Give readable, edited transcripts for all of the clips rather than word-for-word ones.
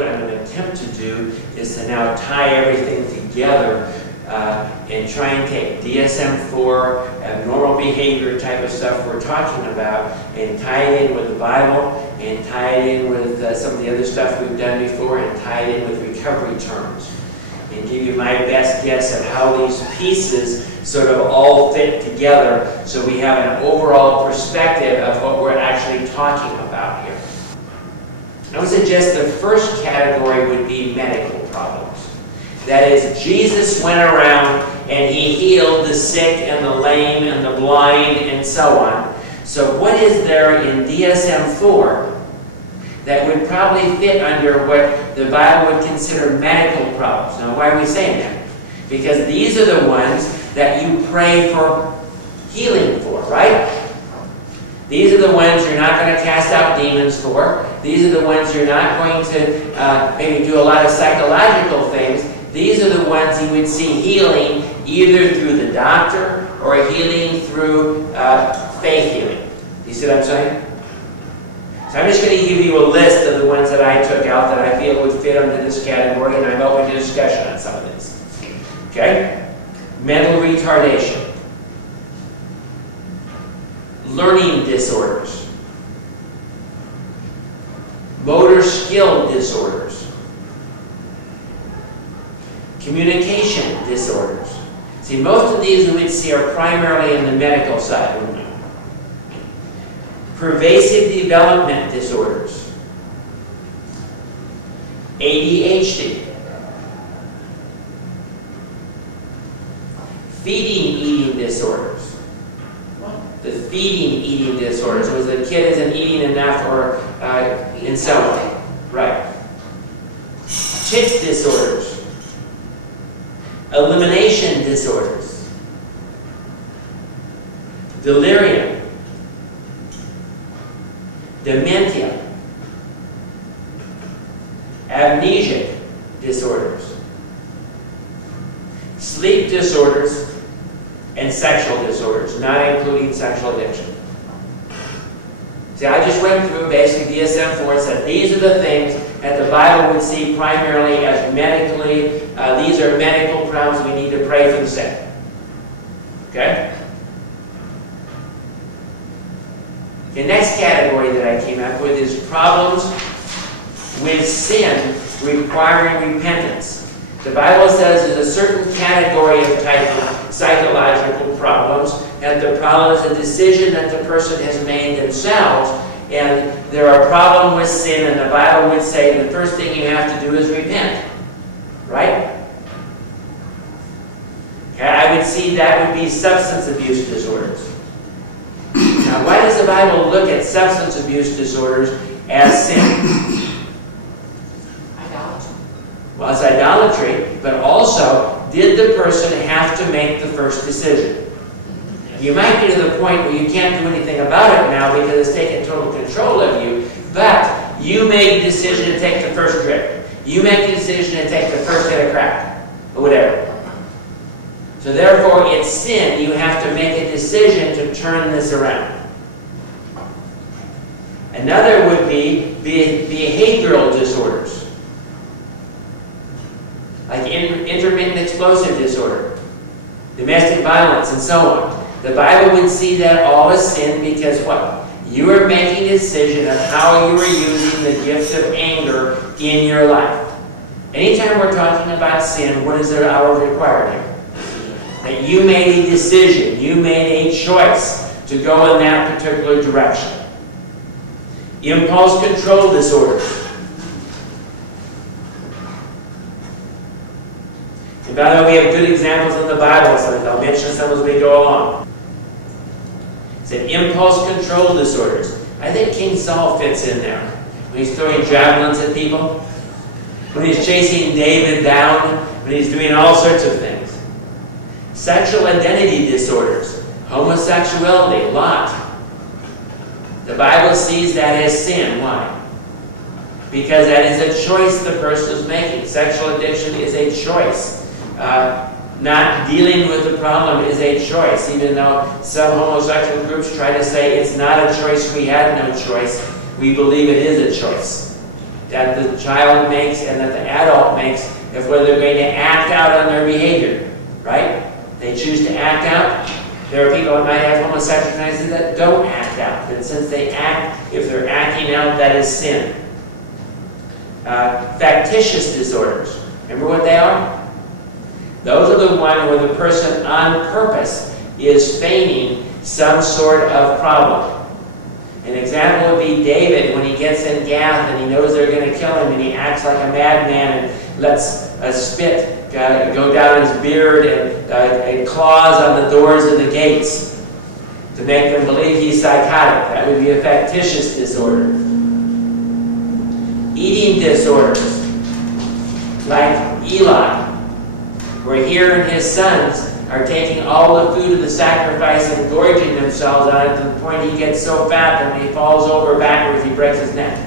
what I'm going to attempt to do is to now tie everything together and try and take DSM-4, abnormal behavior type of stuff we're talking about, and tie it in with the Bible, and tie it in with some of the other stuff we've done before, and tie it in with recovery terms, and give you my best guess at how these pieces sort of all fit together so we have an overall perspective of what we're actually talking about here. I would suggest the first category would be medical problems. That is, Jesus went around and he healed the sick and the lame and the blind and so on. So what is there in DSM-4 that would probably fit under what the Bible would consider medical problems? Now, why are we saying that? Because these are the ones that you pray for healing for, right? These are the ones you're not going to cast out demons for. These are the ones you're not going to maybe do a lot of psychological things. These are the ones you would see healing either through the doctor or healing through faith healing. Do you see what I'm saying? So I'm just going to give you a list of the ones that I took out that I feel would fit under this category, and I'm open to discussion on some of this. Okay? Mental retardation. Learning disorders. Motor skill disorders. Communication disorders. See, most of these we would see are primarily in the medical side, wouldn't we? Pervasive development disorders. ADHD. Feeding eating disorders. The feeding eating disorders. So the kid isn't eating enough or in some way. Right. Tic disorders. Elimination disorders. Delirium. Dementia. Amnesic disorders. Sleep disorders. And sexual disorders, not including sexual addiction. See, I just went through basically DSM-4 and said these are the things that the Bible would see primarily as medically, these are medical problems we need to pray for the sick. Okay? The next category that I came up with is problems with sin requiring repentance. The Bible says there's a certain category of type of psychological problems, and the problem is a decision that the person has made themselves, and there are problems with sin, and the Bible would say the first thing you have to do is repent. Right? Okay, I would see that would be substance abuse disorders. Now, why does the Bible look at substance abuse disorders as sin? Well, it's idolatry, but also, did the person have to make the first decision? You might get to the point where you can't do anything about it now because it's taken total control of you, but you made the decision to take the first drink. You make the decision to take the first hit of crack, or whatever. So therefore, it's sin. You have to make a decision to turn this around. Another would be behavioral disorders, like intermittent explosive disorder, domestic violence, and so on. The Bible would see that all as sin because what? You are making a decision of how you are using the gift of anger in your life. Anytime we're talking about sin, what is our required here? That you made a decision, you made a choice to go in that particular direction. Impulse control disorders. And by the way, we have good examples in the Bible, so I'll mention some as we go along. It said impulse control disorders. I think King Saul fits in there. When he's throwing javelins at people, when he's chasing David down, when he's doing all sorts of things. Sexual identity disorders. Homosexuality, Lot. The Bible sees that as sin. Why? Because that is a choice the person is making. Sexual addiction is a choice. Not dealing with the problem is a choice, even though some homosexual groups try to say it's not a choice, we had no choice. We believe it is a choice. that the child makes and that the adult makes of whether they're going to act out on their behavior, right? They choose to act out. There are people that might have homosexual tendencies that don't act out. And since they act, if they're acting out, that is sin. Factitious disorders. Remember what they are? Those are the one where the person on purpose is feigning some sort of problem. An example would be David when he gets in Gath and he knows they're going to kill him and he acts like a madman and lets spit go down his beard and claws on the doors of the gates to make them believe he's psychotic. That would be a factitious disorder. Eating disorders, like Eli, where he and his sons are taking all the food of the sacrifice and gorging themselves on it to the point he gets so fat that when he falls over backwards, he breaks his neck.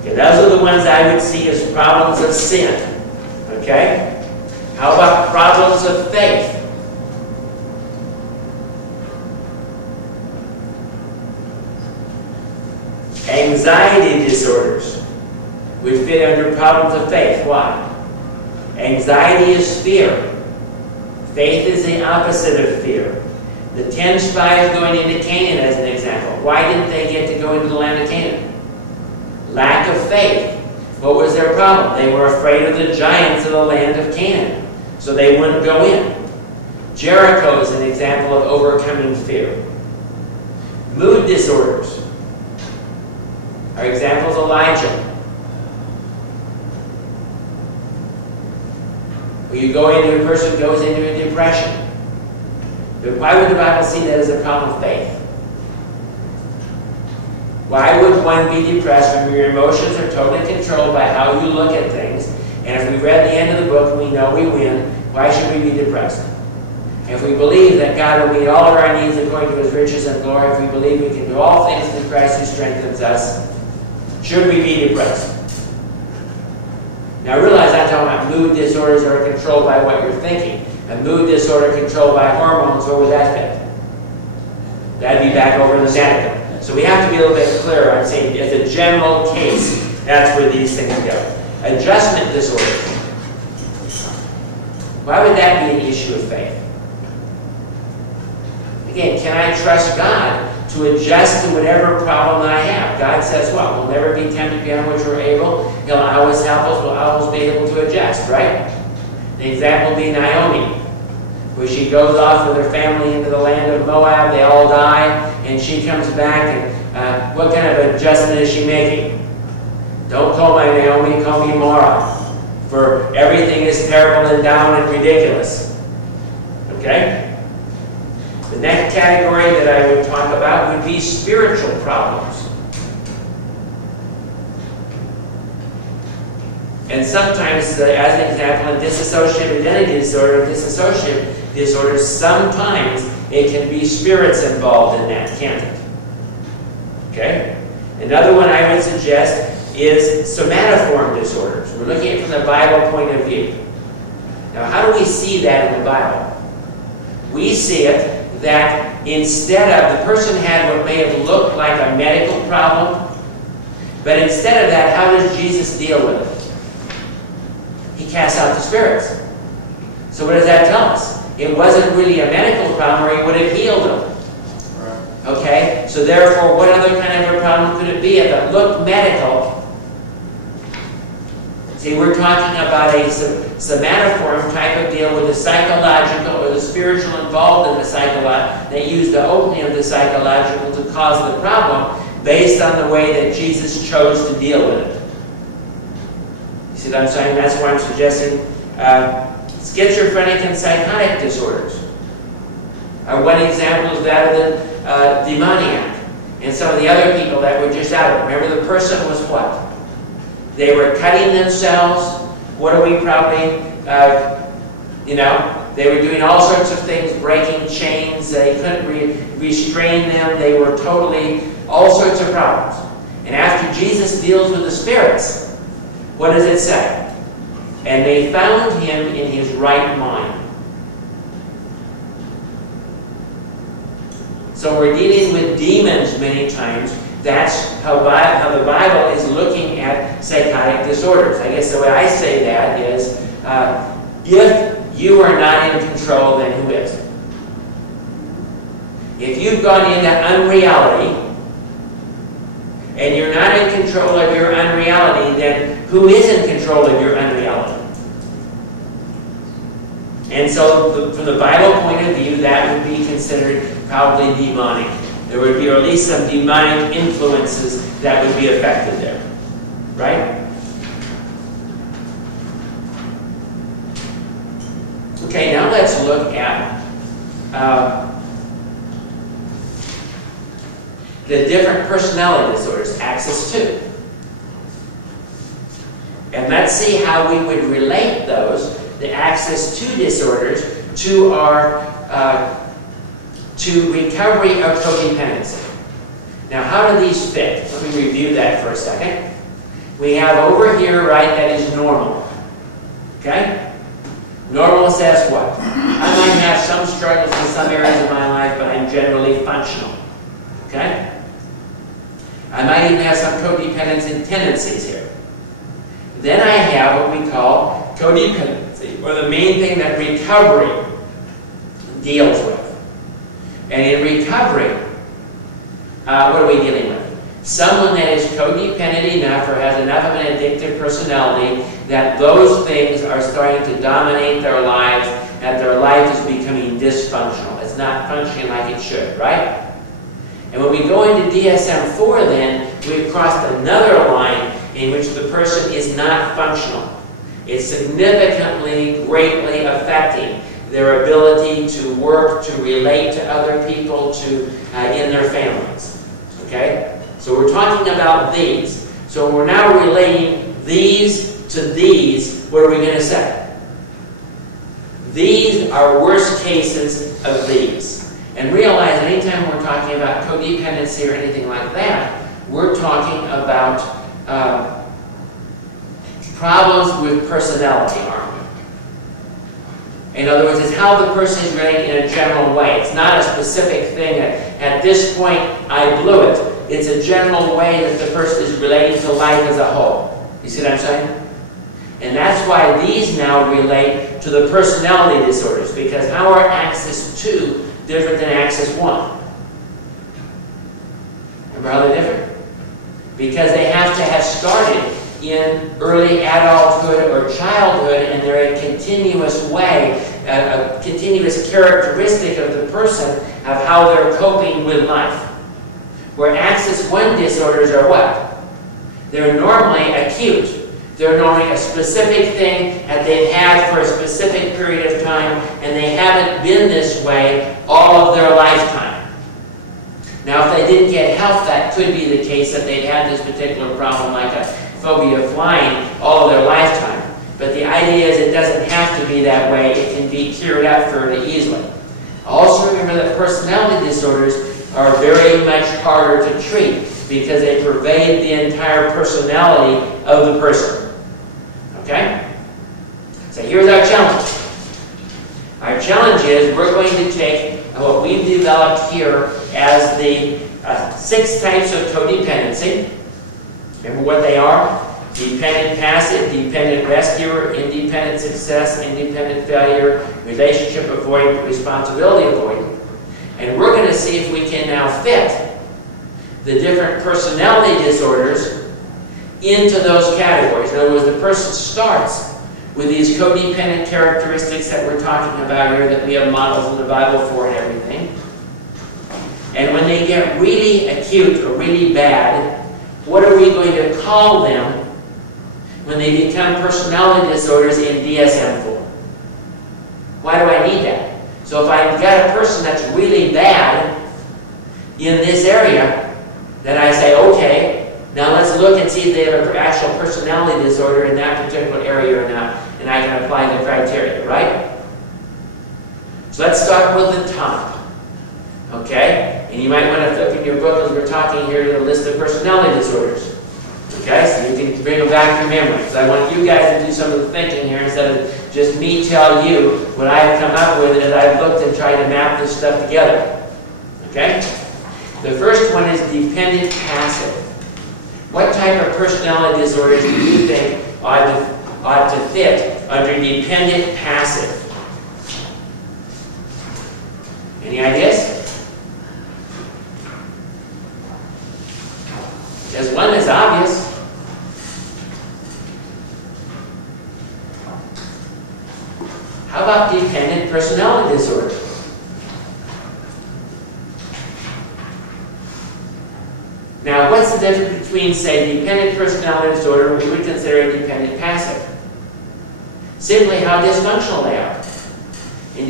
Okay, those are the ones I would see as problems of sin. Okay? How about problems of faith? Anxiety disorders would fit under problems of faith. Why? Anxiety is fear. Faith is the opposite of fear. The 10 spies going into Canaan as an example. Why didn't they get to go into the land of Canaan? Lack of faith. What was their problem? They were afraid of the giants of the land of Canaan, so they wouldn't go in. Jericho is an example of overcoming fear. Mood disorders are examples of Elijah. Where you go into, a person goes into a depression. But why would the Bible see that as a problem of faith? Why would one be depressed when your emotions are totally controlled by how you look at things? And if we read the end of the book and we know we win, why should we be depressed? If we believe that God will meet all of our needs according to His riches and glory, if we believe we can do all things through Christ who strengthens us, should we be depressed? Now realize I'm talking about mood disorders that are controlled by what you're thinking. A mood disorder controlled by hormones, where would that fit? That'd be back over in the medical. So we have to be a little bit clearer. I'm saying as a general case, that's where these things go. Adjustment disorder. Why would that be an issue of faith? Again, can I trust God to adjust to whatever problem that I have? God says what? We'll never be tempted beyond which we're able. He'll always help us. We'll always be able to adjust, right? The example would be Naomi, where she goes off with her family into the land of Moab. They all die, and she comes back, and what kind of adjustment is she making? Don't call my Naomi, call me Mara, for everything is terrible and down and ridiculous. Okay? The next category that I would talk about would be spiritual problems. And sometimes, as an example, in dissociative identity disorder, sometimes it can be spirits involved in that, can't it? Okay? Another one I would suggest is somatoform disorders. We're looking at it from the Bible point of view. Now, how do we see that in the Bible? We see it that instead of, the person had what may have looked like a medical problem, but instead of that, how does Jesus deal with it? He casts out the spirits. So what does that tell us? It wasn't really a medical problem, or He would have healed them. Okay? So therefore, what other kind of a problem could it be if it looked medical? See, we're talking about a somatoform type of deal with the psychological or the spiritual involved in the psychological. They use the opening of the psychological to cause the problem based on the way that Jesus chose to deal with it. You see what I'm saying? That's why I'm suggesting schizophrenic and psychotic disorders. One example is that of the demoniac and some of the other people that were just out of it. Remember, the person was what? They were cutting themselves. What are we probably, they were doing all sorts of things, breaking chains. They couldn't restrain them. They were totally, all sorts of problems. And after Jesus deals with the spirits, what does it say? And they found him in his right mind. So we're dealing with demons many times, That's how the Bible is looking at psychotic disorders. I guess the way I say that is, if you are not in control, then who is? If you've gone into unreality, and you're not in control of your unreality, then who is in control of your unreality? And so, from the Bible point of view, that would be considered probably demonic. There would be at least some demonic influences that would be affected there. Right? Okay, now let's look at the different personality disorders, axis 2. And let's see how we would relate those, the axis 2 disorders, to our to recovery of codependency. Now, how do these fit? Let me review that for a second. We have over here, right, that is normal. Okay? Normal says what? I might have some struggles in some areas of my life, but I'm generally functional. Okay? I might even have some codependency tendencies here. Then I have what we call codependency, or the main thing that recovery deals with. And in recovery, what are we dealing with? Someone that is codependent enough or has enough of an addictive personality that those things are starting to dominate their lives, that their life is becoming dysfunctional. It's not functioning like it should, right? And when we go into DSM-4 then, we've crossed another line in which the person is not functional. It's significantly, greatly affecting their ability to work, to relate to other people, to in their families. Okay? So we're talking about these. So we're now relating these to these. What are we going to say? These are worst cases of these. And realize anytime we're talking about codependency or anything like that, we're talking about problems with personality, aren't we? In other words, it's how the person is relating in a general way. It's not a specific thing that, at this point, I blew it. It's a general way that the person is relating to life as a whole. You see what I'm saying? And that's why these now relate to the personality disorders, because how are axis 2 different than axis 1? Remember how they're different? Because they have to have started in early adulthood or childhood, and they're a continuous way, a continuous characteristic of the person of how they're coping with life. Where axis 1 disorders are what? They're normally acute. They're normally a specific thing that they've had for a specific period of time, and they haven't been this way all of their lifetime. Now, if they didn't get help, that could be the case that they've had this particular problem, like a phobia of flying, all of their lifetime. But the idea is it doesn't have to be that way. It can be cured up fairly easily. Also remember that personality disorders are very much harder to treat because they pervade the entire personality of the person. Okay? So here's our challenge. Our challenge is we're going to take what we've developed here as the 6 types of codependency. Remember what they are? Dependent passive, dependent rescuer, independent success, independent failure, relationship avoidant, responsibility avoidant. And we're going to see if we can now fit the different personality disorders into those categories. In other words, the person starts with these codependent characteristics that we're talking about here, that we have models in the Bible for and everything. And when they get really acute or really bad, what are we going to call them when they become personality disorders in DSM-4? Why do I need that? So if I've got a person that's really bad in this area, then I say, okay, now let's look and see if they have an actual personality disorder in that particular area or not, and I can apply the criteria, right? So let's start with the top. Okay? And you might want to flip in your book as we're talking here to the list of personality disorders. Okay? So you can bring them back to memory. Because I want you guys to do some of the thinking here instead of just me tell you what I've come up with as I've looked and tried to map this stuff together. Okay? The first one is dependent passive. What type of personality disorders do you think ought to fit under dependent passive? Any ideas? There's one that's obvious. How about dependent personality disorder? Now, what's the difference between, say, dependent personality disorder, which we would consider dependent passive? Simply how dysfunctional they are. In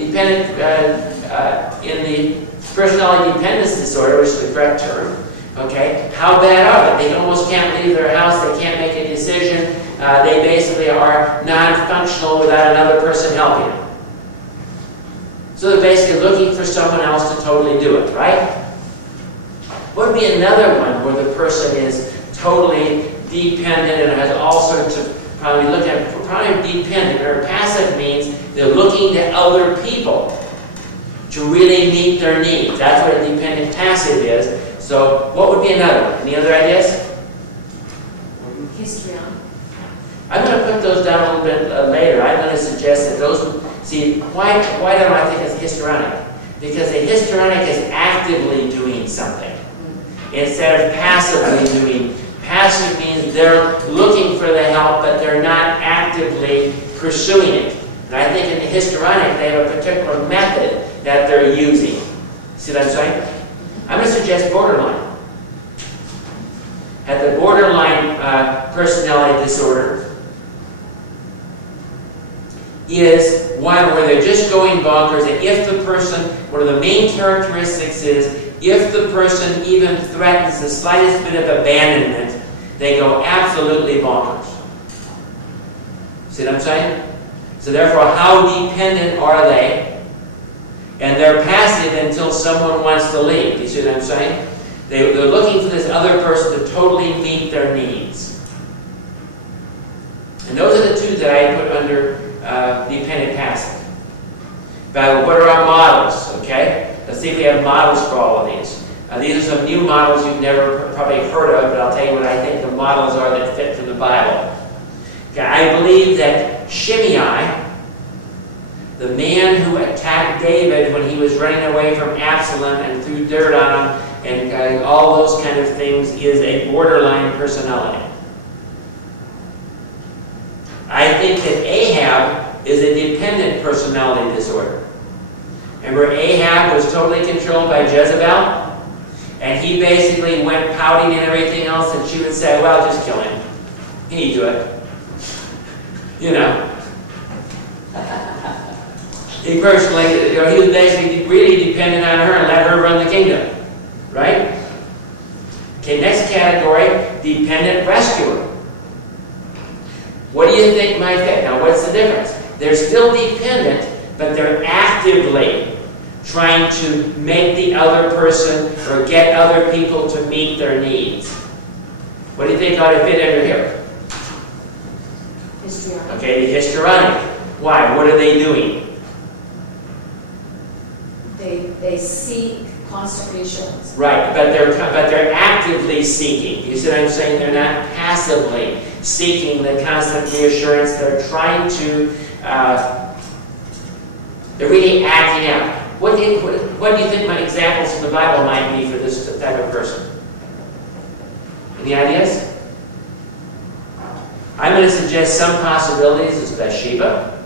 the personality dependence disorder, which is the correct term, okay, how bad are they? They almost can't leave their house, they can't make a decision, they basically are non-functional without another person helping them. So they're basically looking for someone else to totally do it, right? What would be another one where the person is totally dependent and has all sorts of, probably dependent, or passive means they're looking to other people to really meet their needs. That's what a dependent passive is. So what would be another one? Any other ideas? Histrionic. I'm going to put those down a little bit later. I'm going to suggest that those, see, why don't I think it's histrionic? Because a histrionic is actively doing something instead of passively doing. Passive means they're looking for the help, but they're not actively pursuing it. And I think in the histrionic, they have a particular method that they're using. See what I'm saying? I'm going to suggest borderline. At the borderline personality disorder is one where they're just going bonkers, and if the person, one of the main characteristics is, if the person even threatens the slightest bit of abandonment, they go absolutely bonkers. See what I'm saying? So therefore, how dependent are they? And they're passive until someone wants to leave. You see what I'm saying? They're looking for this other person to totally meet their needs. And those are the two that I put under dependent passive. But what are our models? Okay? Let's see if we have models for all of these. These are some new models you've never probably heard of, but I'll tell you what I think the models are that fit from the Bible. Okay, I believe that Shimei, the man who attacked David when he was running away from Absalom and threw dirt on him and all those kind of things, is a borderline personality. I think that Ahab is a dependent personality disorder. Remember, Ahab was totally controlled by Jezebel, and he basically went pouting and everything else, and she would say, well, just kill him. He do it. You know. He personally, he was basically really dependent on her and let her run the kingdom. Right? Okay, next category, dependent rescuer. What do you think might fit? Now, what's the difference? They're still dependent, but they're actively trying to make the other person or get other people to meet their needs. What do you think ought to fit under here? Histrionic. Okay, the histrionic. Why? What are they doing? They seek constant reassurance. Right, but they're actively seeking. You see what I'm saying? They're not passively seeking the constant reassurance. They're trying to. They're really acting out. What do you think my examples from the Bible might be for this type of person? Any ideas? I'm going to suggest some possibilities is Bathsheba.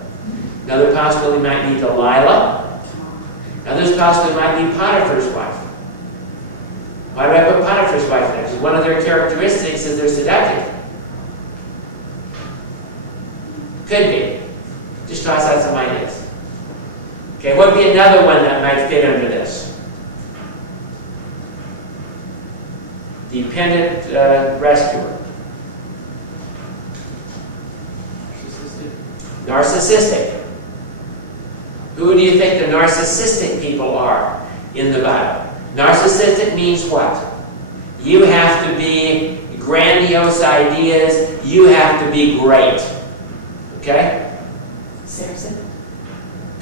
Another possibility might be Delilah. Another possibility might be Potiphar's wife. Why do I put Potiphar's wife there? Because one of their characteristics is they're seductive. Could be. Just toss out some ideas. Okay, what would be another one that might fit under this? Dependent rescuer. Narcissistic. Who do you think the narcissistic people are in the Bible? Narcissistic means what? You have to be grandiose ideas. You have to be great. Okay? Samson.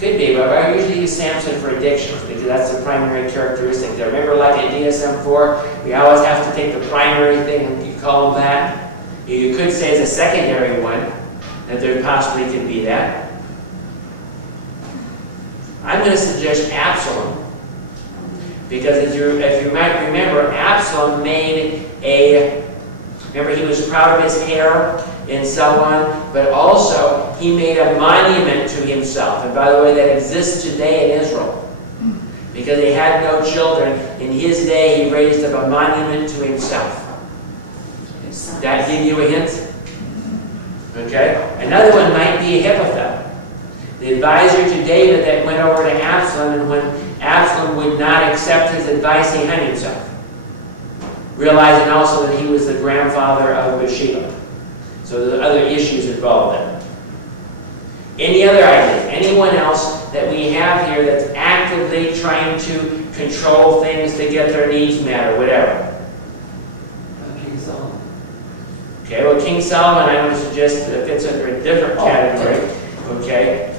Could be, but I usually use Samson for addictions because that's the primary characteristic there. Remember, like in DSM-4, we always have to take the primary thing and you call them that. You could say it's a secondary one, that there possibly could be that. I'm going to suggest Absalom, because if you might remember, Absalom made remember he was proud of his hair and so on, but also he made a monument to himself. And by the way, that exists today in Israel. Because he had no children, in his day he raised up a monument to himself. That give you a hint? Okay? Another one might be Ahithophel, the advisor to David that went over to Absalom, and when Absalom would not accept his advice, he hung himself. Realizing also that he was the grandfather of Bathsheba. So there are other issues involved there. Any other ideas? Anyone else that we have here that's actively trying to control things to get their needs met or whatever? King Solomon. Okay, well, King Solomon, I would suggest that fits under a different category. Okay,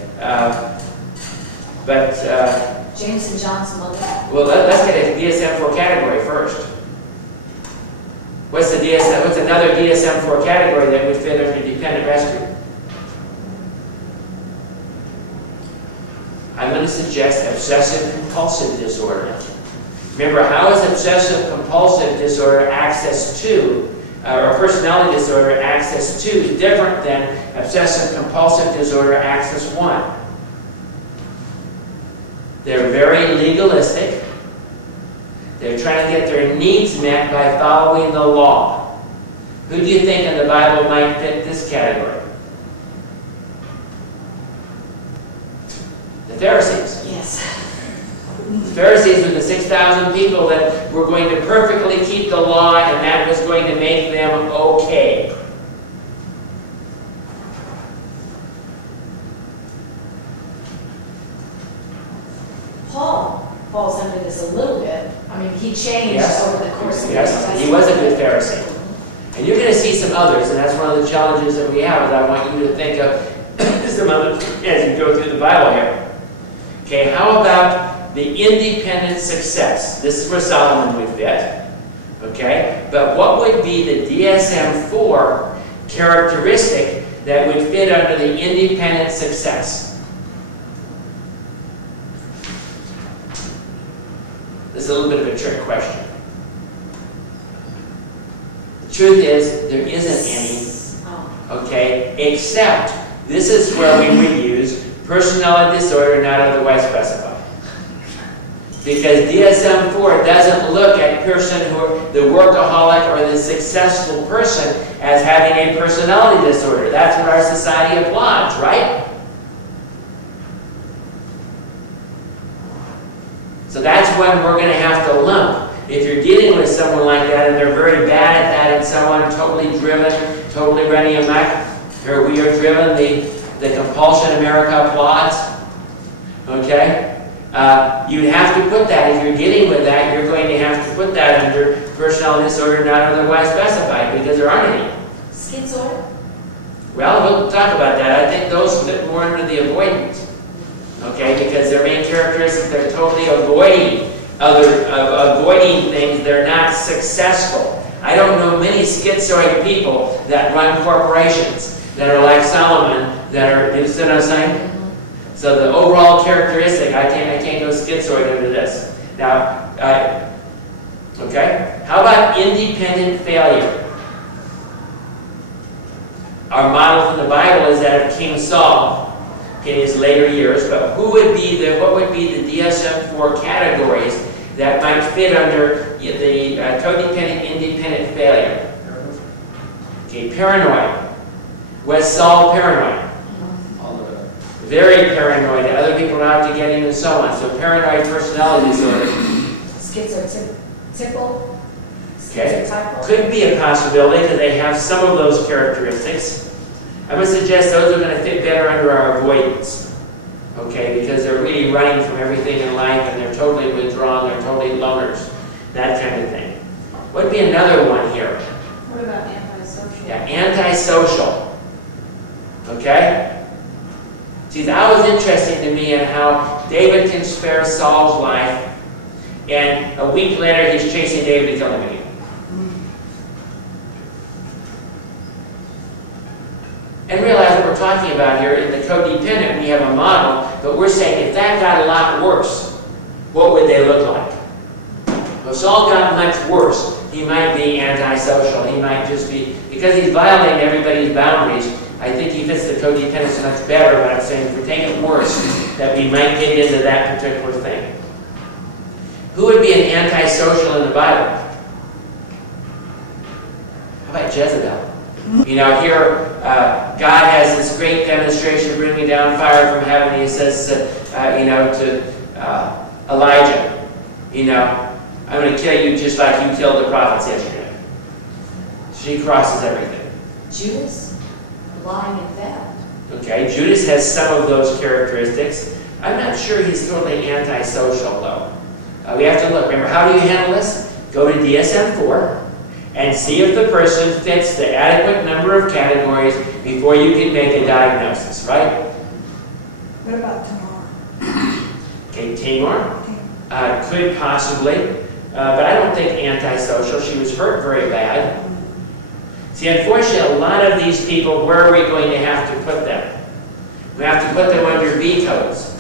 James and John's mother. well, let's get a DSM-4 category first. What's another DSM-4 category that would fit under dependent rescue? I'm going to suggest obsessive-compulsive disorder. Remember, how is obsessive-compulsive disorder access to, or personality disorder access to, different than obsessive-compulsive disorder access 1? They're very legalistic. They're trying to get their needs met by following the law. Who do you think in the Bible might fit this category? The Pharisees. Yes. The Pharisees were the 6,000 people that were going to perfectly keep the law, and that was going to make them okay. Paul falls under this a little bit. I mean, he changed over the course of his Yes, he was a good Pharisee. And you're going to see some others, and that's one of the challenges that we have, is I want you to think of some others as you go through the Bible here. Okay, how about the independent success? This is where Solomon would fit. Okay, but what would be the DSM-4 characteristic that would fit under the independent success? This is a little bit of a trick question. The truth is, there isn't any, okay, except this is where we would use personality disorder not otherwise specified. Because DSM-4 doesn't look at the workaholic or the successful person as having a personality disorder. That's what our society applauds, right? So that's when we're going to have to lump. If you're dealing with someone like that and they're very bad at that and so on, totally driven, totally running amok, or we are driven, the compulsion America applauds, okay? You'd have to put that, if you're dealing with that, you're going to have to put that under personality disorder not otherwise specified, because there aren't any. Schizoid? Well, we'll talk about that. I think those fit more under the avoidance. Okay, because their main characteristic, they're totally avoiding things. They're not successful. I don't know many schizoid people that run corporations that are like Solomon, that are, you see what I'm saying? So the overall characteristic, I can't go schizoid under this. Now, okay, how about independent failure? Our model from the Bible is that of King Saul in his later years, but what would be the DSM-4 categories that might fit under the codependent independent failure? Okay, paranoid. Was Saul paranoid? All of it. Very paranoid. Other people are out to get him and so on. So paranoid personality disorder. Schizotypal? Okay. Schizotypal? Could be a possibility because they have some of those characteristics. I would suggest those are going to fit better under our avoidance, okay, because they're really running from everything in life and they're totally withdrawn, they're totally loners, that kind of thing. What would be another one here? What about antisocial? Yeah, antisocial, okay? See, that was interesting to me in how David can spare Saul's life, and a week later he's chasing David to kill him again. And realize what we're talking about here. In the codependent, we have a model, but we're saying if that got a lot worse, what would they look like? Well, if Saul got much worse, he might be antisocial. He might just be, because he's violating everybody's boundaries, I think he fits the codependence much better, but I'm saying if we take it worse, that we might get into that particular thing. Who would be an antisocial in the Bible? How about Jezebel? You know, here God has this great demonstration bringing down fire from heaven. He says, you know, to Elijah, you know, I'm going to kill you just like you killed the prophets yesterday. She crosses everything. Judas, lying in bed. Okay, Judas has some of those characteristics. I'm not sure he's totally antisocial, though. We have to look. Remember, how do you handle this? Go to DSM-4 and see if the person fits the adequate number of categories before you can make a diagnosis, right? What about Tamar? Okay, Tamar could possibly, but I don't think antisocial. She was hurt very bad. See, unfortunately, a lot of these people, where are we going to have to put them? We have to put them under V codes,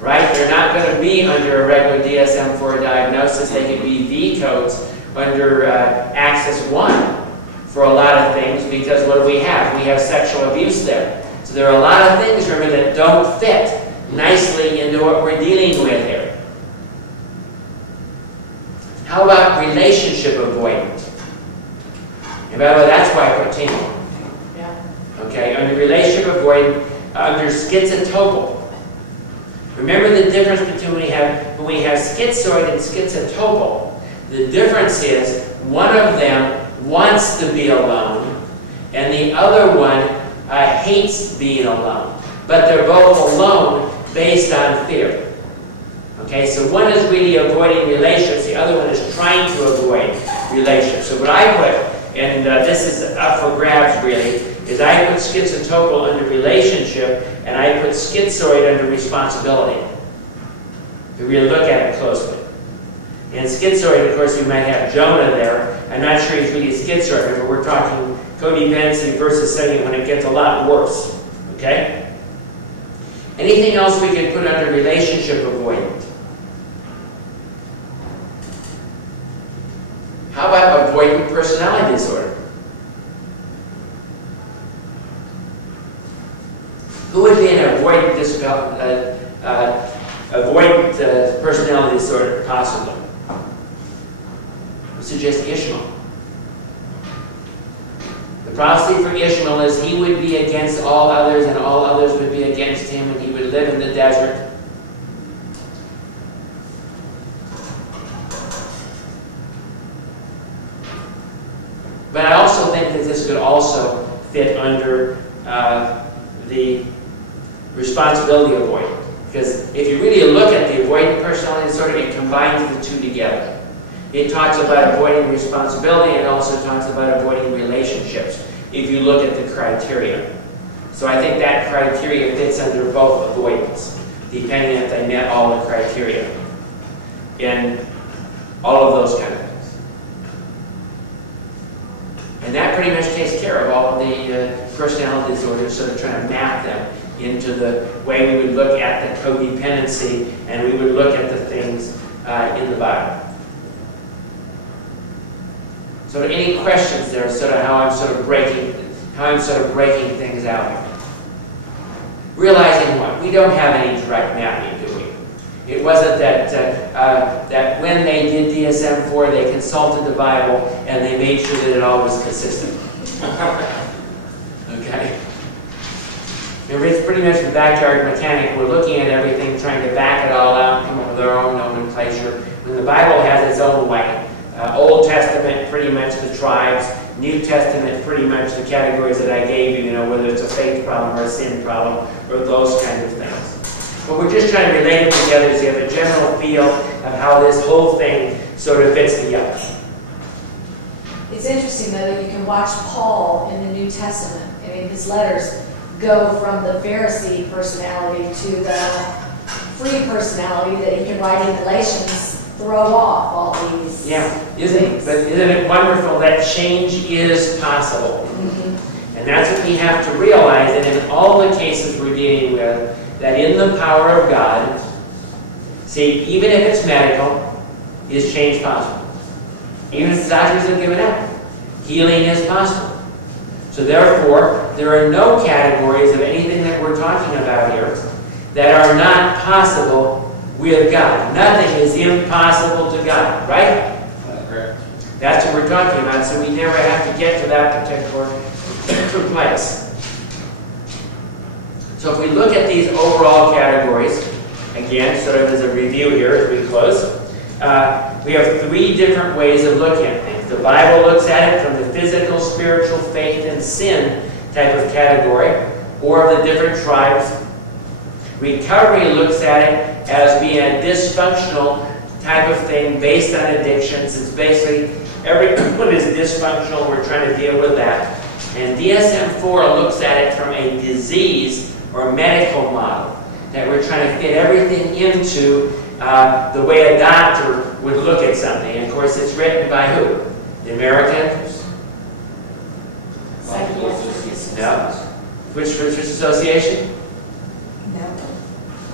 right? They're not going to be under a regular DSM-4 diagnosis. They can be V codes under Axis 1 for a lot of things, because what do we have? We have sexual abuse there. So there are a lot of things, remember, that don't fit nicely into what we're dealing with here. How about relationship avoidance? And by the way, that's why I put Tamar. Yeah. Okay, under relationship avoidance, under schizotopal. Remember the difference between when we have schizoid and schizotopal. The difference is one of them wants to be alone, and the other one hates being alone. But they're both alone based on fear. Okay, so one is really avoiding relationships, the other one is trying to avoid relationships. So what I put, and this is up for grabs really, is I put schizotopal under relationship, and I put schizoid under responsibility. To really look at it closely. And schizoid, of course, we might have Jonah there. I'm not sure he's really schizoid, but we're talking codependency versus setting when it gets a lot worse. Okay? Anything else we could put under relationship avoidant? How about avoidant personality disorder? Who would be an avoidant personality disorder, possibly? I suggest Ishmael. The prophecy for Ishmael is he would be against all others, and all others would be against him, and he would live in the desert. But I also think that this could also fit under the responsibility avoidant. Because if you really look at the avoidant personality disorder, it combines the two together. It talks about avoiding responsibility, and also talks about avoiding relationships, if you look at the criteria. So I think that criteria fits under both avoidance, depending if they met all the criteria. And all of those kind of things. And that pretty much takes care of all of the personality disorders, sort of trying to map them into the way we would look at the codependency, and we would look at the things in the Bible. So any questions there, sort of how I'm sort of breaking things out? Realizing what? We don't have any direct mapping, do we? It wasn't that that when they did DSM-4, they consulted the Bible and they made sure that it all was consistent. Okay? Remember, it's pretty much the backyard mechanic. We're looking at everything, trying to back it all out and come up with our own nomenclature. When the Bible has its own way. Old Testament, pretty much the tribes. New Testament, pretty much the categories that I gave you, whether it's a faith problem or a sin problem, or those kind of things. But we're just trying to relate it together so you have a general feel of how this whole thing sort of fits together. It's interesting, though, that you can watch Paul in the New Testament, and in his letters, go from the Pharisee personality to the free personality that he can write in Galatians, throw off all these Yeah, things. but isn't it wonderful that change is possible? And that's what we have to realize, that in all the cases we're dealing with, that in the power of God, see, even if it's medical, is change possible. Even if the doctors have given up, healing is possible. So therefore, there are no categories of anything that we're talking about here that are not possible with God. Nothing is impossible to God, right? Correct. That's what we're talking about, so we never have to get to that particular place. So if we look at these overall categories, again, sort of as a review here as we close, we have three different ways of looking at things. The Bible looks at it from the physical, spiritual, faith, and sin type of category, or the different tribes. Recovery looks at it as being a dysfunctional type of thing based on addictions. It's basically everyone is dysfunctional. We're trying to deal with that. And DSM-4 looks at it from a disease or medical model, that we're trying to fit everything into the way a doctor would look at something. And of course, it's written by who? The American? No. Which association? No.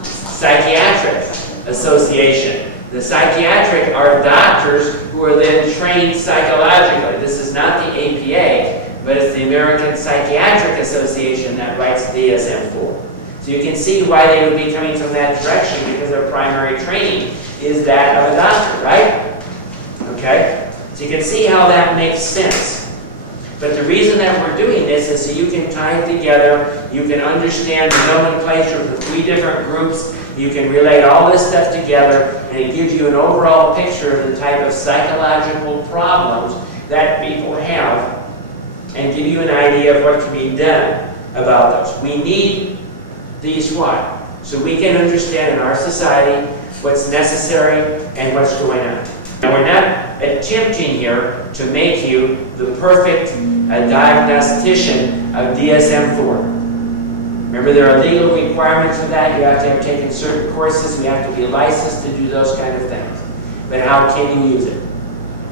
Psychiatric Association. The psychiatric are doctors who are then trained psychologically. This is not the APA, but it's the American Psychiatric Association that writes DSM-4. So you can see why they would be coming from that direction, because their primary training is that of a doctor, right? Okay? So you can see how that makes sense. But the reason that we're doing this is so you can tie it together, you can understand the nomenclature of the three different groups, you can relate all this stuff together, and it gives you an overall picture of the type of psychological problems that people have, and give you an idea of what can be done about those. We need these why? So we can understand in our society what's necessary and what's going on. Now we're not attempting here to make you the perfect diagnostician of DSM-4. Remember, there are legal requirements for that. You have to have taken certain courses. We have to be licensed to do those kind of things. But how can you use it?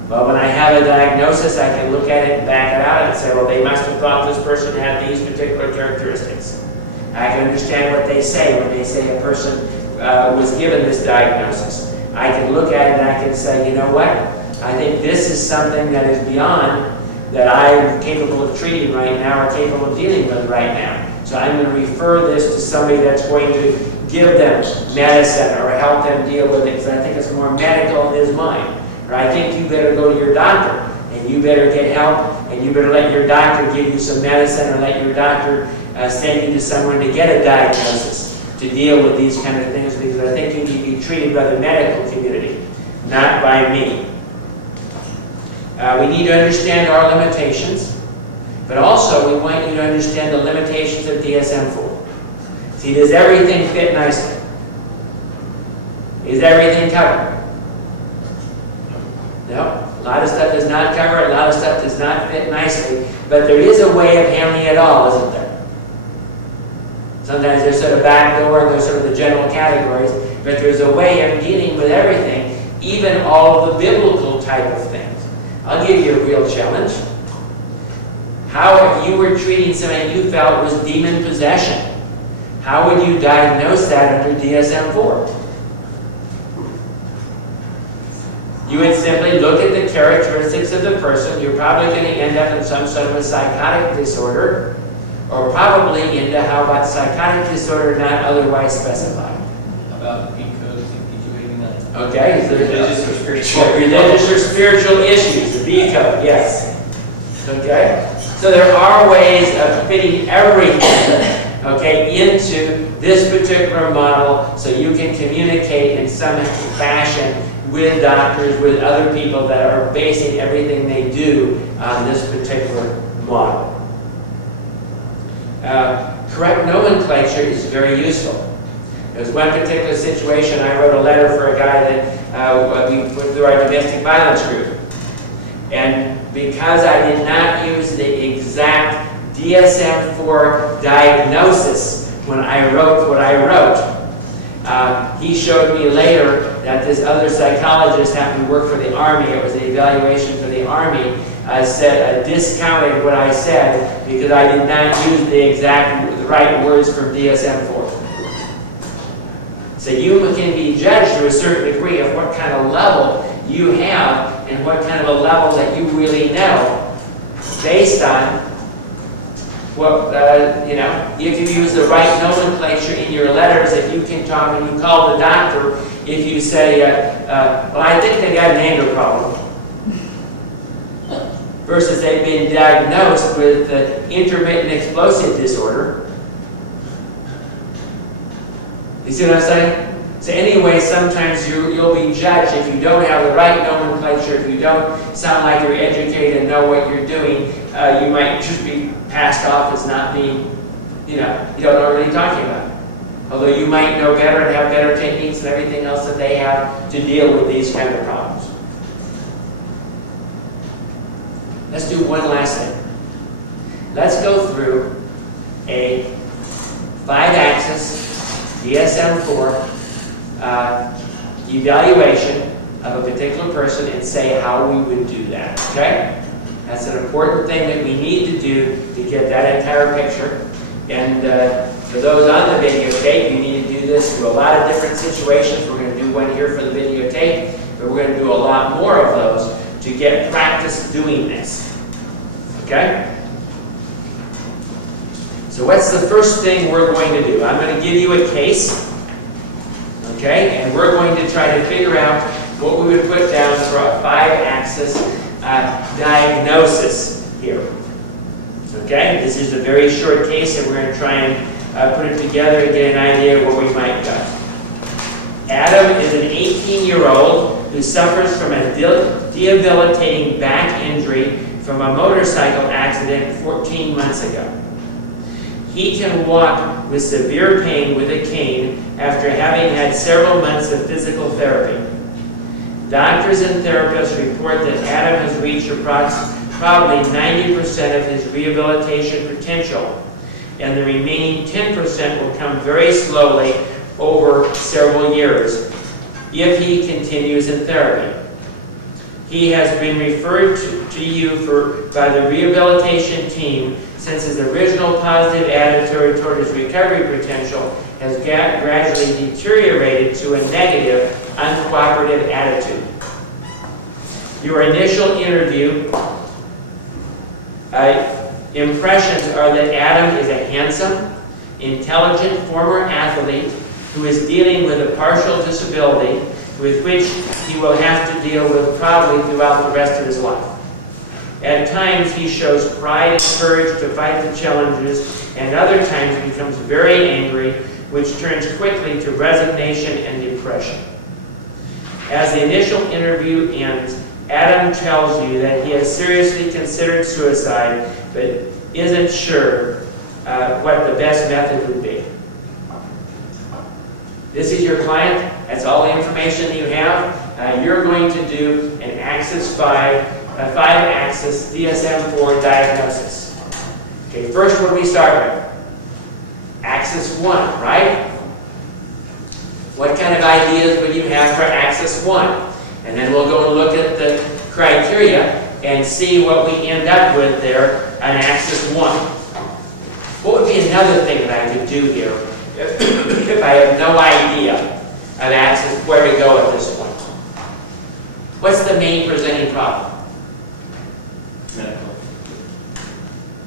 Well, when I have a diagnosis, I can look at it and back it out and say, well, they must have thought this person had these particular characteristics. I can understand what they say when they say a person was given this diagnosis. I can look at it and I can say, you know what? I think this is something that is beyond that I'm capable of treating right now or capable of dealing with right now. So I'm going to refer this to somebody that's going to give them medicine or help them deal with it, because I think it's more medical in his mind. Or I think you better go to your doctor and you better get help and you better let your doctor give you some medicine or let your doctor send you to someone to get a diagnosis to deal with these kind of things, because I think you need to be treated by the medical community, not by me. We need to understand our limitations, but also we want you to understand the limitations of DSM-4. See, does everything fit nicely? Is everything covered? No. A lot of stuff does not cover it, a lot of stuff does not fit nicely, but there is a way of handling it all, isn't there? Sometimes there's sort of backdoor and there's sort of the general categories, but there's a way of dealing with everything, even all of the biblical type of things. I'll give you a real challenge. How, if you were treating somebody you felt was demon possession, how would you diagnose that under DSM-4? You would simply look at the characteristics of the person. You're probably going to end up in some sort of a psychotic disorder, or probably into how about psychotic disorder not otherwise specified. How about P codes and P289? Okay, so Religious or spiritual. religious or spiritual issues, the B code, yes. Okay? So there are ways of fitting everything, okay, into this particular model so you can communicate in some fashion with doctors, with other people that are basing everything they do on this particular model. Correct nomenclature is very useful. There was one particular situation, I wrote a letter for a guy that we put through our domestic violence group. And because I did not use the exact DSM-4 diagnosis when I wrote what I wrote. He showed me later that this other psychologist happened to work for the Army. It was an evaluation for the Army. Discounted what I said because I did not use the right words from DSM-4. So you can be judged to a certain degree of what kind of level you have and what kind of a level that you really know based on what, if you use the right nomenclature in your letters, if you can talk when you call the doctor, if you say, well, I think they got an anger problem, versus they've been diagnosed with intermittent explosive disorder. You see what I'm saying? So anyway, sometimes you'll be judged if you don't have the right nomenclature, if you don't sound like you're educated and know what you're doing, you might just be passed off as not being, you don't know what you're talking about. Although you might know better and have better techniques and everything else that they have to deal with these kind of problems. Let's do one last thing. Let's go through a 5-axis DSM-4 evaluation of a particular person and say how we would do that, okay? That's an important thing that we need to do to get that entire picture. And for those on the videotape, you need to do this through a lot of different situations. We're going to do one here for the videotape, but we're going to do a lot more of those to get practice doing this. Okay? So what's the first thing we're going to do? I'm going to give you a case, okay? And we're going to try to figure out what we would put down for a 5-axis diagnosis here. Okay? This is a very short case, and we're going to try and put it together and get an idea of where we might go. Adam is an 18-year-old who suffers from a debilitating back injury from a motorcycle accident 14 months ago. He can walk with severe pain with a cane after having had several months of physical therapy. Doctors and therapists report that Adam has reached probably 90% of his rehabilitation potential, and the remaining 10% will come very slowly over several years if he continues in therapy. He has been referred to you by the rehabilitation team since his original positive attitude toward his recovery potential has gradually deteriorated to a negative, uncooperative attitude. Your initial interview impressions are that Adam is a handsome, intelligent former athlete who is dealing with a partial disability with which he will have to deal with probably throughout the rest of his life. At times he shows pride and courage to fight the challenges, and other times becomes very angry, which turns quickly to resignation and depression. As the initial interview ends, Adam tells you that he has seriously considered suicide, but isn't sure what the best method would be. This is your client. That's all the information you have. You're going to do an Axis 5-axis DSM-4 diagnosis. Okay, first what do we start with? Axis 1, right? What kind of ideas would you have for Axis 1? And then we'll go and look at the criteria and see what we end up with there on Axis 1. What would be another thing that I could do here if I have no idea of Axis where to go at this point? What's the main presenting problem? Medical.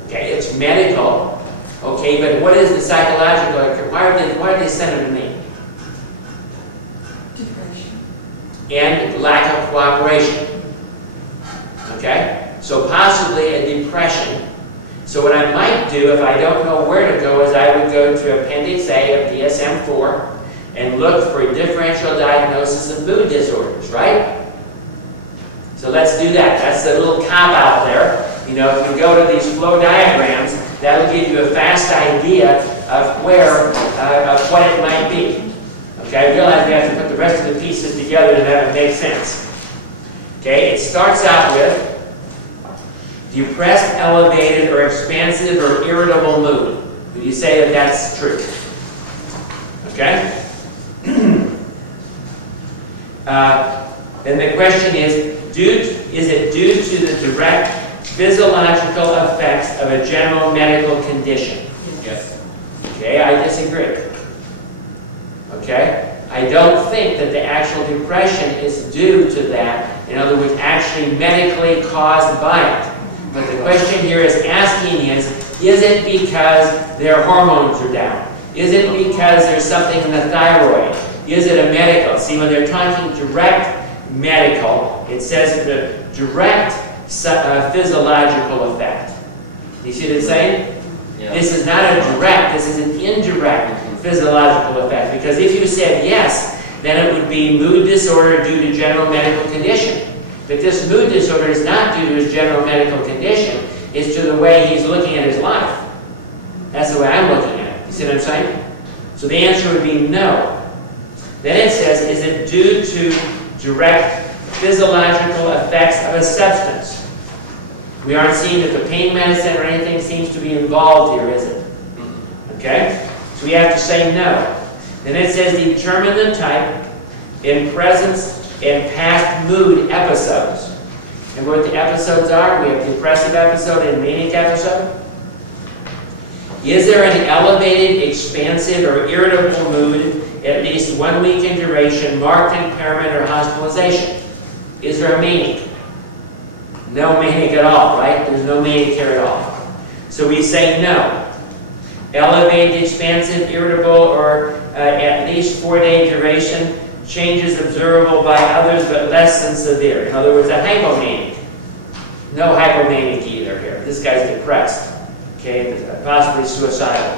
Okay, it's medical. Okay, but what is the psychological? Why did they send him to me? Depression. And lack of cooperation. Okay? So possibly a depression. So what I might do if I don't know where to go is I would go to Appendix A of DSM-4 and look for differential diagnosis of mood disorders, right? So let's do that. That's the little cop-out there. You know, if you go to these flow diagrams, that'll give you a fast idea of where, of what it might be. Okay, I realize we have to put the rest of the pieces together to have it make sense. Okay, it starts out with depressed, elevated, or expansive or irritable mood. Would you say that that's true? Okay? Then the question is it due to the direct physiological effects of a general medical condition? Yes. Okay, I disagree. Okay? I don't think that the actual depression is due to that. In other words, actually medically caused by it. But the question here is asking is it because their hormones are down? Is it because there's something in the thyroid? Is it a medical? See, when they're talking direct medical, it says the direct physiological effect. You see what it's saying? Yeah. This is not a direct, this is an indirect physiological effect. Because if you said yes, then it would be mood disorder due to general medical condition. But this mood disorder is not due to his general medical condition, it's to the way he's looking at his life. That's the way I'm looking at it. You see what I'm saying? So the answer would be no. Then it says, is it due to direct physiological effects of a substance? We aren't seeing that the pain medicine or anything seems to be involved here, is it? Okay? So we have to say no. Then it says determine the type in presence and past mood episodes. Remember what the episodes are? We have depressive episode and manic episode. Is there an elevated, expansive, or irritable mood at least 1 week in duration, marked impairment or hospitalization? Is there a manic? No manic at all, right? There's no manic here at all. So we say no. Elevated, expansive, irritable, or at least 4-day duration, changes observable by others but less than severe. In other words, a hypomanic. No hypomanic either here. This guy's depressed. Okay, possibly suicidal.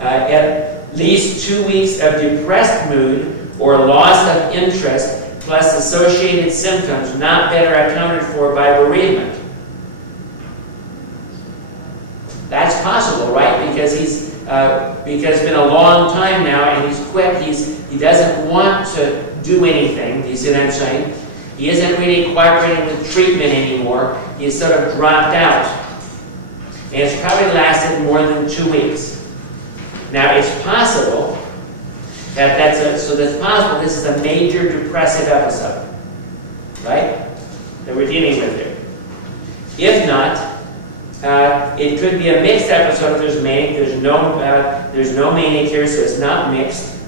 At least 2 weeks of depressed mood or loss of interest plus associated symptoms not better accounted for by bereavement. That's possible, right? Because it's been a long time now and he's quit. He doesn't want to do anything. Do you see what I'm saying? He isn't really cooperating with treatment anymore. He's sort of dropped out. And it's probably lasted more than 2 weeks. Now, it's possible that that's possible this is a major depressive episode, right? That we're dealing with here. If not, it could be a mixed episode if there's manic. There's no manic here, so it's not mixed.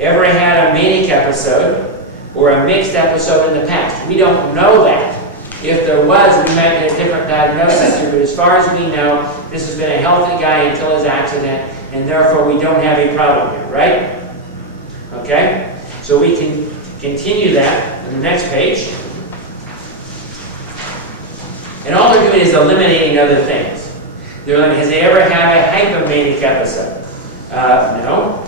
Ever had a manic episode or a mixed episode in the past? We don't know that. If there was, we might get a different diagnosis here, but as far as we know, this has been a healthy guy until his accident, and therefore we don't have a problem here, right? Okay? So we can continue that on the next page. And all they're doing is eliminating other things. They're like, has he ever had a hypomanic episode? No.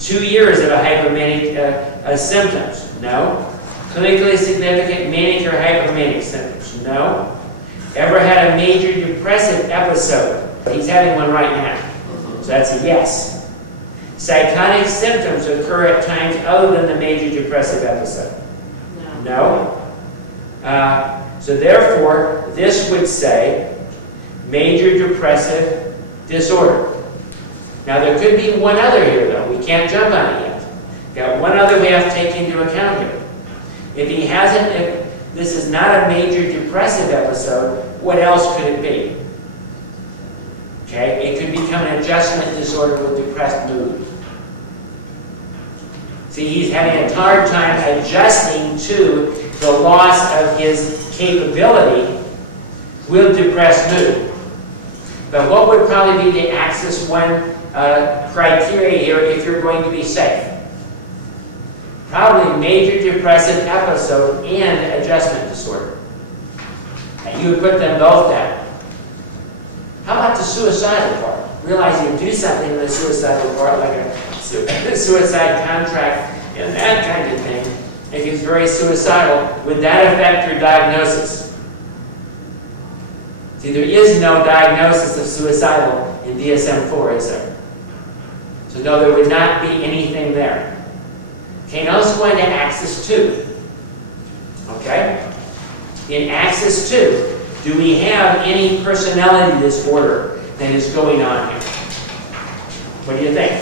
2 years of a hypomanic symptoms? No. Clinically significant manic or hypomanic symptoms? No. Ever had a major depressive episode? He's having one right now. So that's a yes. Psychotic symptoms occur at times other than the major depressive episode? No. So therefore, this would say major depressive disorder. Now there could be one other here though. We can't jump on it yet. We've got one other we have to take into account here. If this is not a major depressive episode, what else could it be? Okay, it could become an adjustment disorder with depressed mood. See, he's having a hard time adjusting to the loss of his capability with depressed mood. But what would probably be the Axis 1 criteria here if you're going to be safe? Probably major depressive episode and adjustment disorder. And you would put them both down. How about the suicidal part? Realize you do something in the suicidal part, like a suicide contract and that kind of thing. If he's very suicidal, would that affect your diagnosis? See, there is no diagnosis of suicidal in DSM-4, is there? So no, there would not be anything there. Okay, now let's go into Axis 2. Okay? In axis 2, do we have any personality disorder that is going on here? What do you think?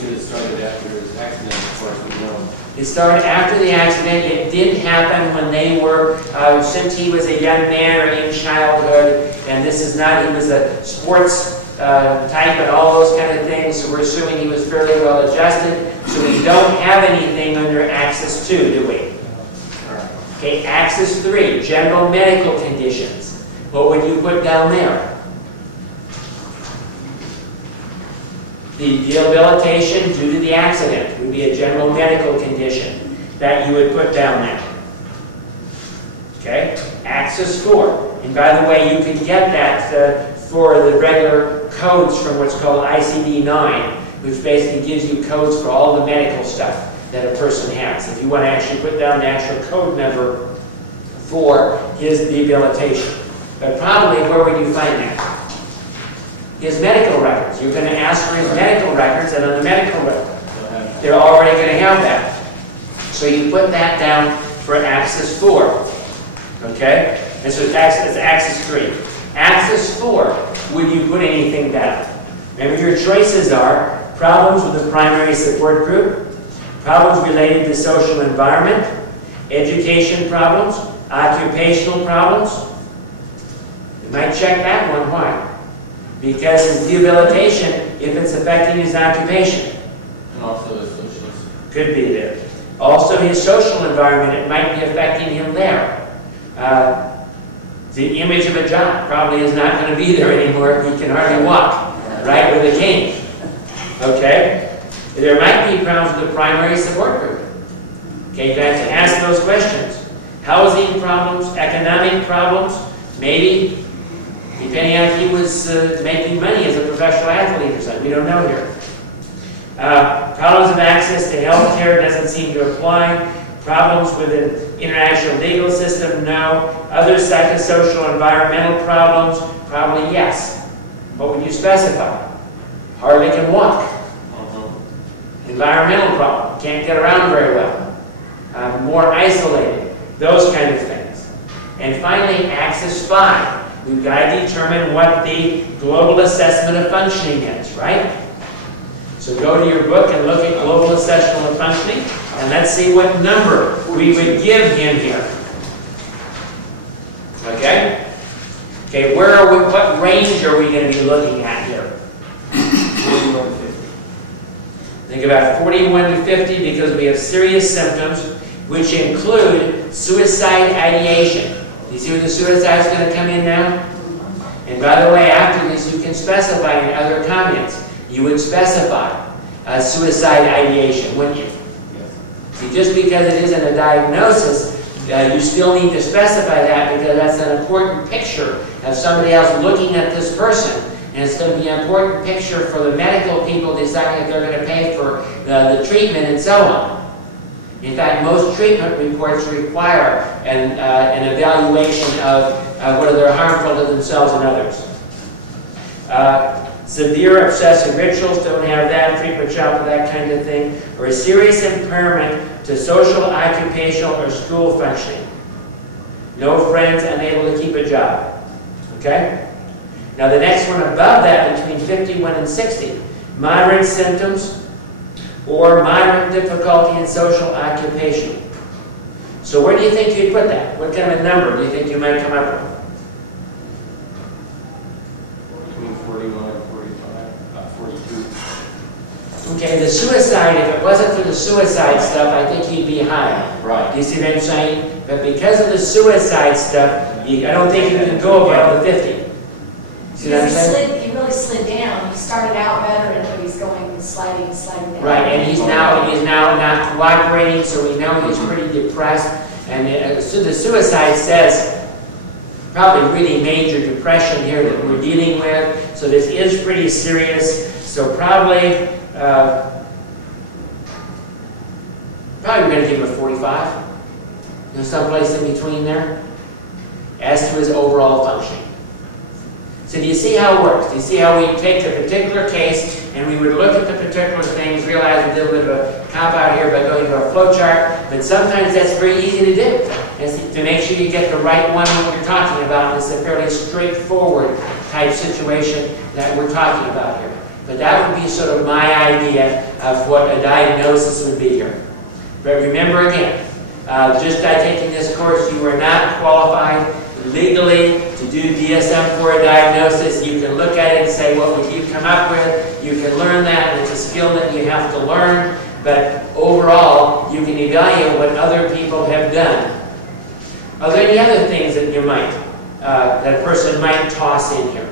It started after his accident, of course, we know. It started after the accident. It did happen when they were, since he was a young man or in childhood, and this is not, he was a sports type and all those kind of things, so we're assuming he was fairly well adjusted. So we don't have anything under axis 2, do we? Okay, axis 3, general medical conditions. What would you put down there? The debilitation due to the accident would be a general medical condition that you would put down there. Okay? Axis 4. And by the way, you can get that for the regular codes from what's called ICD-9, which basically gives you codes for all the medical stuff that a person has. If you want to actually put down the actual code number for his debilitation. But probably, where would you find that? His medical records. You're going to ask for his medical records, and on the medical record, they're already going to have that. So you put that down for axis 4. Okay? And so it's axis 3. Axis 4, would you put anything down? Remember, your choices are problems with the primary support group, problems related to social environment, education problems, occupational problems. You might check that one. Why? Because his debilitation, if it's affecting his occupation. And also his social. Could be there. Also his social environment, it might be affecting him there. The image of a job probably is not going to be there anymore if he can hardly walk, right, with a cane. Okay? There might be problems with the primary support group. Okay, you have to ask those questions. Housing problems, economic problems, maybe, depending on if he was making money as a professional athlete or something. We don't know here. Problems of access to health care doesn't seem to apply. Problems with an international legal system, no. Other psychosocial environmental problems, probably yes. What would you specify? Hardly can walk. Environmental problem, can't get around very well. More isolated, those kind of things. And finally, axis 5. We've got to determine what the global assessment of functioning is, right? So go to your book and look at global assessment of functioning, and let's see what number we would give him here. Okay? Okay, where are we, what range are we going to be looking at here? 41 to 50. Think about 41 to 50 because we have serious symptoms which include suicide ideation. You see where the suicide is going to come in now? And by the way, after this, you can specify in other comments. You would specify suicide ideation, wouldn't you? Yes. See, just because it isn't a diagnosis, you still need to specify that because that's an important picture of somebody else looking at this person. And it's going to be an important picture for the medical people deciding if they're going to pay for the treatment and so on. In fact, most treatment reports require an evaluation of whether they're harmful to themselves and others. Severe obsessive rituals, don't have that, frequent shop, that kind of thing. Or a serious impairment to social, occupational, or school functioning. No friends, unable to keep a job. Okay? Now the next one above that, between 51 and 60, moderate symptoms or moderate difficulty in social occupation. So where do you think you'd put that? What kind of a number do you think you might come up with? Between 41 and 45, 42. Okay, the suicide, if it wasn't for the suicide stuff, I think he'd be high. Right. Do you see what I'm saying? But because of the suicide stuff, I don't think you can go above the 50. See what I'm saying? He really slid down. He started out better, and he's going sliding down. Right, and he's now not cooperating, so we know he's pretty depressed. And so the suicide says probably really major depression here that we're dealing with. So this is pretty serious. So probably we're going to give him a 45. There's someplace in between there as to his overall functioning. So do you see how it works? Do you see how we take a particular case and we would look at the particular things, realize we did a little bit of a cop-out here by going to a flow chart, but sometimes that's very easy to do. Is to make sure you get the right one when you're talking about. It's a fairly straightforward type situation that we're talking about here. But that would be sort of my idea of what a diagnosis would be here. But remember again, just by taking this course, you are not qualified legally to do DSM for a diagnosis. You can look at it and say, what would you come up with? You can learn that, and it's a skill that you have to learn. But overall, you can evaluate what other people have done. Are there any other things that you might, that a person might toss in here?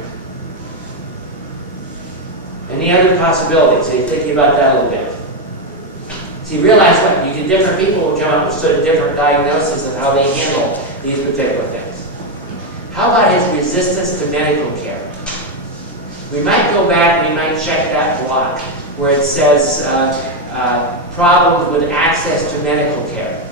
Any other possibilities? So you're thinking about that a little bit. See, realize what? You get different people will come up with sort of different diagnoses of how they handle these particular things. How about his resistance to medical care? We might go back, we might check that block where it says problems with access to medical care.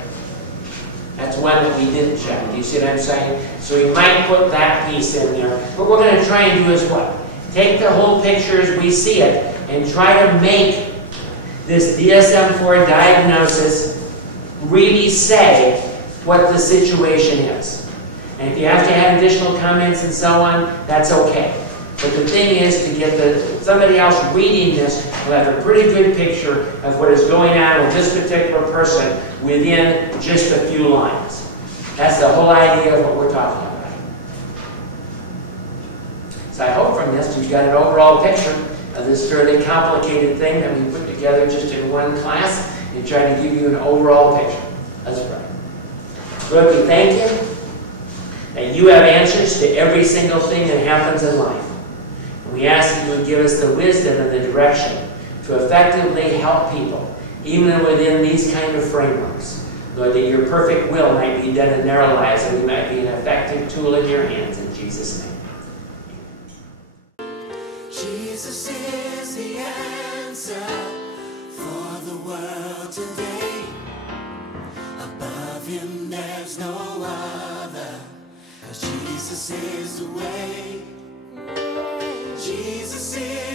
That's one that we didn't check. Do you see what I'm saying? So we might put that piece in there. What we're going to try and do is what? Take the whole picture as we see it and try to make this DSM-4 diagnosis really say what the situation is. And if you have to add additional comments and so on, that's okay. But the thing is to get somebody else reading this will have a pretty good picture of what is going on with this particular person within just a few lines. That's the whole idea of what we're talking about. So I hope from this you've got an overall picture of this fairly complicated thing that we put together just in one class and try to give you an overall picture. Let's pray. Lord, we thank you that you have answers to every single thing that happens in life. And we ask that you would give us the wisdom and the direction to effectively help people, even within these kind of frameworks. Lord, that your perfect will might be done in their lives and we might be an effective tool in your hands. In Jesus' name. Jesus is the answer for the world today. Above him there's no other, 'cause Jesus is the way. Jesus is